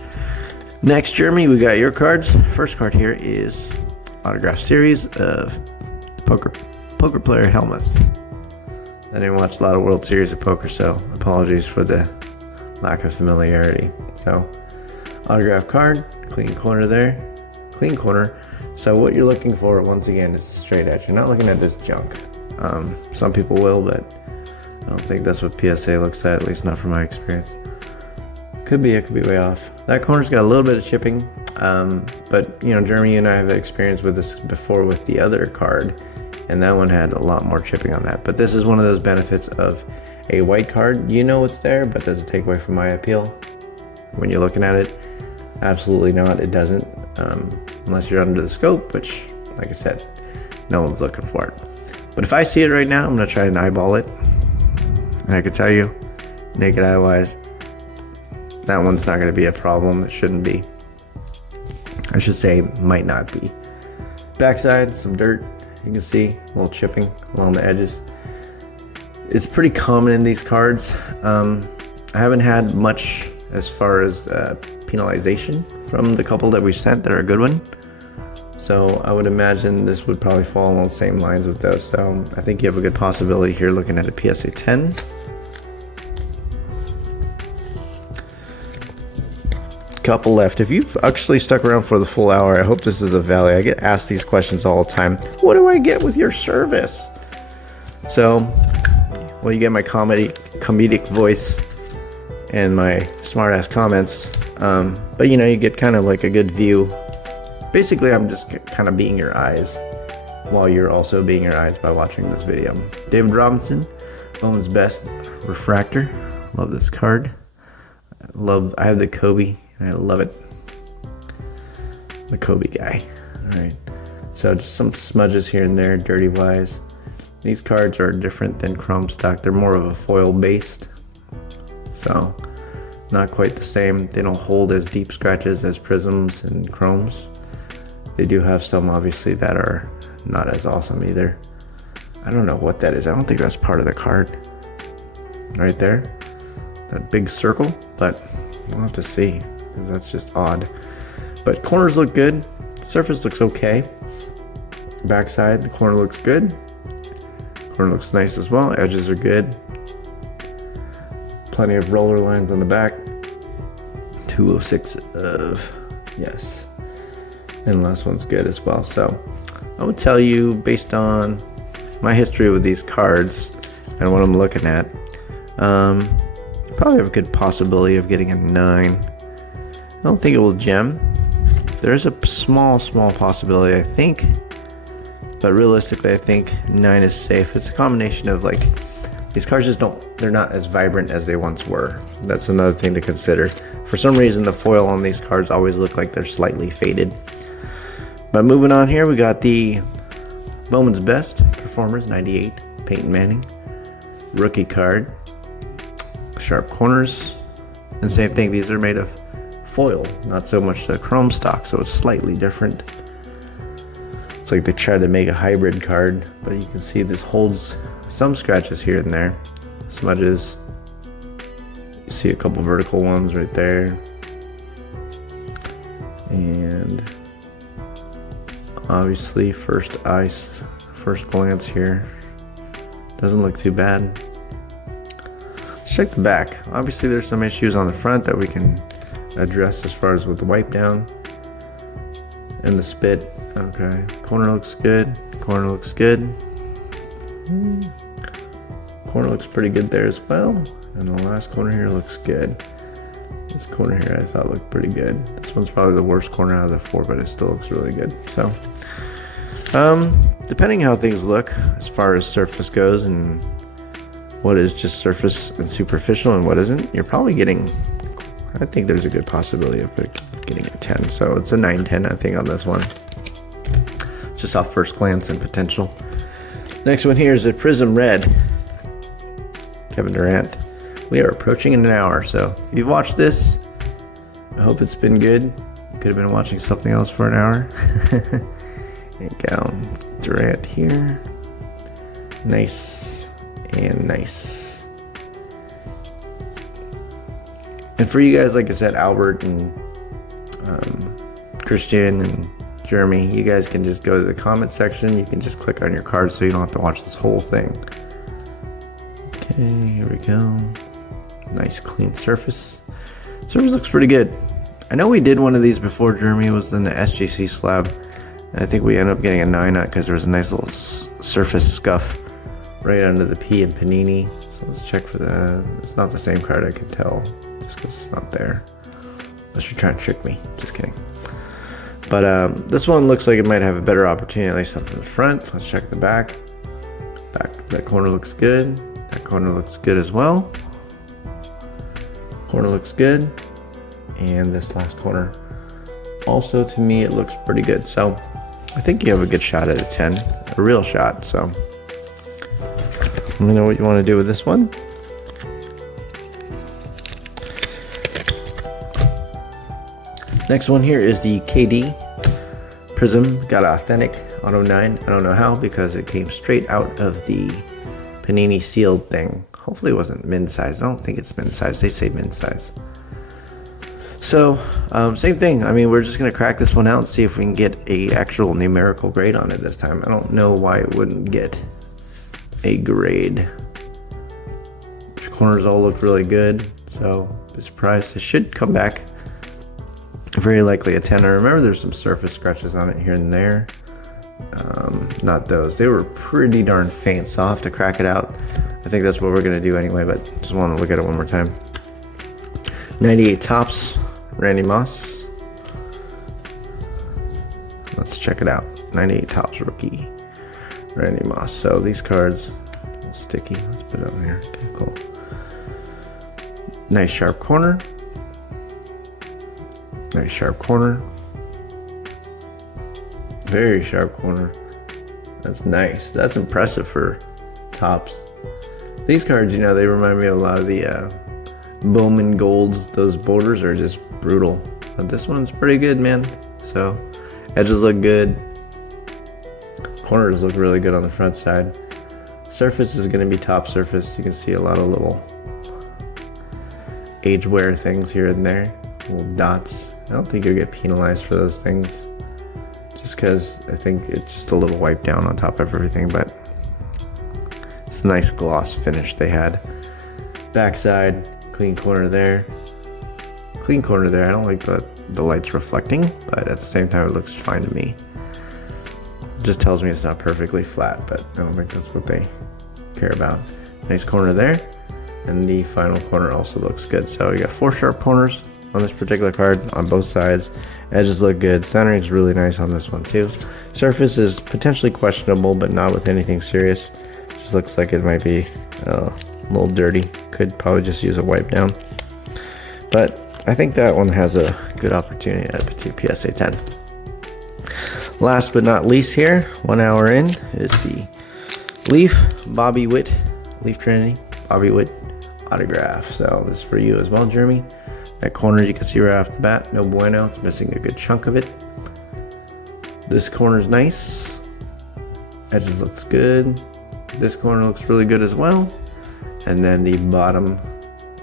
Next, Jeremy, we got your cards. First card here is autograph series of poker player Helmuth. I didn't watch a lot of World Series of Poker, so apologies for the lack of familiarity. So autograph card, clean corner there, clean corner. So what you're looking for, once again, is the straight edge. You're not looking at this junk. Some people will, but I don't think that's what PSA looks at least not from my experience. Could be, it could be way off. That corner's got a little bit of chipping, but you know, Jeremy and I have experience with this before with the other card, and that one had a lot more chipping on that. But this is one of those benefits of a white card. You know it's there, but does it take away from my appeal when you're looking at it? Absolutely not, it doesn't. Unless you're under the scope, which, like I said, no one's looking for it. But if I see it right now, I'm going to try and eyeball it. And I can tell you, naked eye wise, that one's not going to be a problem. It shouldn't be. I should say, might not be. Backside, some dirt. You can see a little chipping along the edges. It's pretty common in these cards. I haven't had much as far as penalization from the couple that we sent that are a good one. So I would imagine this would probably fall along the same lines with those. So I think you have a good possibility here looking at a PSA 10. Couple left. If you've actually stuck around for the full hour, I hope this is a value. I get asked these questions all the time. What do I get with your service? So, well, you get my comedic voice and my smart ass comments. But you know, you get kind of like a good view. Basically, I'm just kind of being your eyes while you're also being your eyes by watching this video. David Robinson, Bowman's Best Refractor. Love this card. I have the Kobe. I love it. The Kobe guy. All right. So just some smudges here and there, dirty wise. These cards are different than chrome stock. They're more of a foil based. So not quite the same. They don't hold as deep scratches as prisms and chromes. They do have some obviously that are not as awesome either. I don't know what that is. I don't think that's part of the card. right there, that big circle, but we'll have to see because that's just odd. But corners look good, surface looks okay. Backside, the corner looks good. Corner looks nice as well, edges are good. Plenty of roller lines on the back. 206 of, yes. And the last one's good as well. So I would tell you, based on my history with these cards and what I'm looking at, you probably have a good possibility of getting a 9. I don't think it will gem. There's a small possibility, I think. But realistically, I think 9 is safe. It's a combination of like, these cards just they're not as vibrant as they once were. That's another thing to consider. For some reason, the foil on these cards always look like they're slightly faded. But moving on here, we got the Bowman's Best Performers 98, Peyton Manning. Rookie card. Sharp corners. And same thing, these are made of foil, not so much the chrome stock, so it's slightly different. It's like they tried to make a hybrid card, but you can see this holds some scratches here and there, smudges. You see a couple vertical ones right there, and obviously first glance here doesn't look too bad. Let's check the back. Obviously there's some issues on the front that we can address as far as with the wipe down and the spit. Okay, corner looks good. Corner looks good. Corner looks pretty good there as well. And the last corner here looks good. This corner here I thought looked pretty good. This one's probably the worst corner out of the 4, but it still looks really good. So, depending how things look as far as surface goes and what is just surface and superficial and what isn't, you're probably getting, I think there's a good possibility of getting a 10. So it's a 9-10, I think, on this one. Just off first glance and potential. Next one here is a Prism Red. Kevin Durant. We are approaching an hour, so if you've watched this, I hope it's been good. You could have been watching something else for an hour. And go. Durant here. Nice and nice. And for you guys, like I said, Albert and Christian and Jeremy, you guys can just go to the comment section. You can just click on your card so you don't have to watch this whole thing. Okay, here we go. Nice clean surface. Surface looks pretty good. I know we did one of these before. Jeremy was in the SGC slab. And I think we ended up getting a 9 on it because there was a nice little surface scuff right under the P and Panini. So let's check for that. It's not the same card, I can tell, just because it's not there. Unless you're trying to trick me. Just kidding. But this one looks like it might have a better opportunity, at least up in the front. Let's check the back. That corner looks good. That corner looks good as well. Corner looks good. And this last corner also, to me, it looks pretty good. So I think you have a good shot at a 10, a real shot. So let me know what you want to do with this one. Next one here is the KD Prism. Got authentic auto 9. I don't know how, because it came straight out of the Panini sealed thing. Hopefully it wasn't min size. I don't think it's min size. They say min size. So same thing. I mean, we're just gonna crack this one out and see if we can get a actual numerical grade on it this time. I don't know why it wouldn't get a grade. The corners all look really good, so be surprised. It should come back very likely a 10. I remember there's some surface scratches on it here and there. Not those. They were pretty darn faint, so I'll have to crack it out. I think that's what we're gonna do anyway, but just want to look at it one more time. 98 tops, Randy Moss. Let's check it out. 98 tops rookie, Randy Moss. So these cards, a little sticky. Let's put it on here. Okay, cool. Nice sharp corner. Nice sharp corner. Very sharp corner. That's nice. That's impressive for tops. These cards, you know, they remind me a lot of the Bowman Golds. Those borders are just brutal. But this one's pretty good, man. So, edges look good. Corners look really good on the front side. Surface is going to be top surface. You can see a lot of little age wear things here and there, little dots. I don't think you'll get penalized for those things, just because I think it's just a little wipe down on top of everything, but it's a nice gloss finish they had. Backside, clean corner there. Clean corner there. I don't like the lights reflecting, but at the same time it looks fine to me. It just tells me it's not perfectly flat, but I don't think that's what they care about. Nice corner there, and the final corner also looks good. So you got 4 sharp corners on this particular card on both sides. Edges look good. Centering is really nice on this one too. Surface is potentially questionable, but not with anything serious. Just looks like it might be a little dirty. Could probably just use a wipe down. But I think that one has a good opportunity at a PSA 10. Last but not least here, 1 hour in, is the Leaf Bobby Witt, Leaf Trinity Bobby Witt autograph. So this is for you as well, Jeremy. That corner you can see right off the bat, no bueno. It's missing a good chunk of it. This corner's nice. Edges looks good. This corner looks really good as well. And then the bottom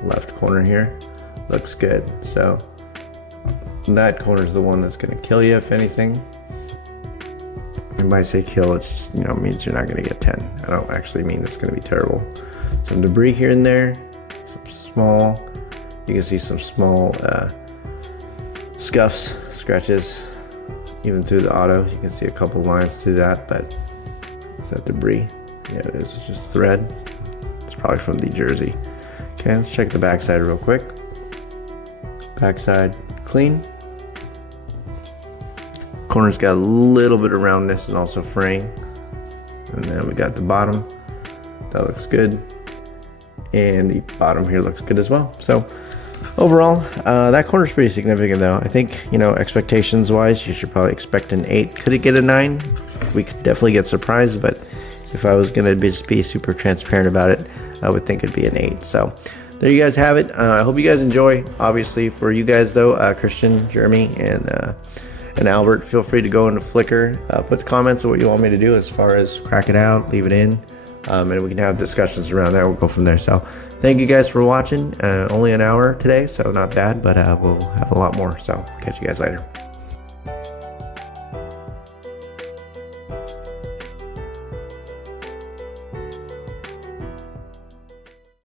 left corner here looks good. So that corner is the one that's going to kill you, if anything. And by say kill, it's just, means you're not going to get 10. I don't actually mean it's going to be terrible. Some debris here and there, some small, you can see some small scuffs, scratches, even through the auto. You can see a couple lines through that, but is that debris? Yeah, it is. It's just thread. It's probably from the jersey. Okay, let's check the backside real quick. Backside clean. Corner's got a little bit of roundness and also fraying. And then we got the bottom. That looks good. And the bottom here looks good as well. So overall, that corner's pretty significant though. I think, expectations wise, you should probably expect an 8. Could it get a 9? We could definitely get surprised, but if I was gonna just be super transparent about it, I would think it'd be an 8. So there you guys have it. I hope you guys enjoy. Obviously for you guys though, Christian, Jeremy, and Albert, feel free to go into Flickr, put comments on what you want me to do as far as crack it out, leave it in, and we can have discussions around that. We'll go from there. So thank you guys for watching. Only an hour today, so not bad, but we'll have a lot more. So catch you guys later.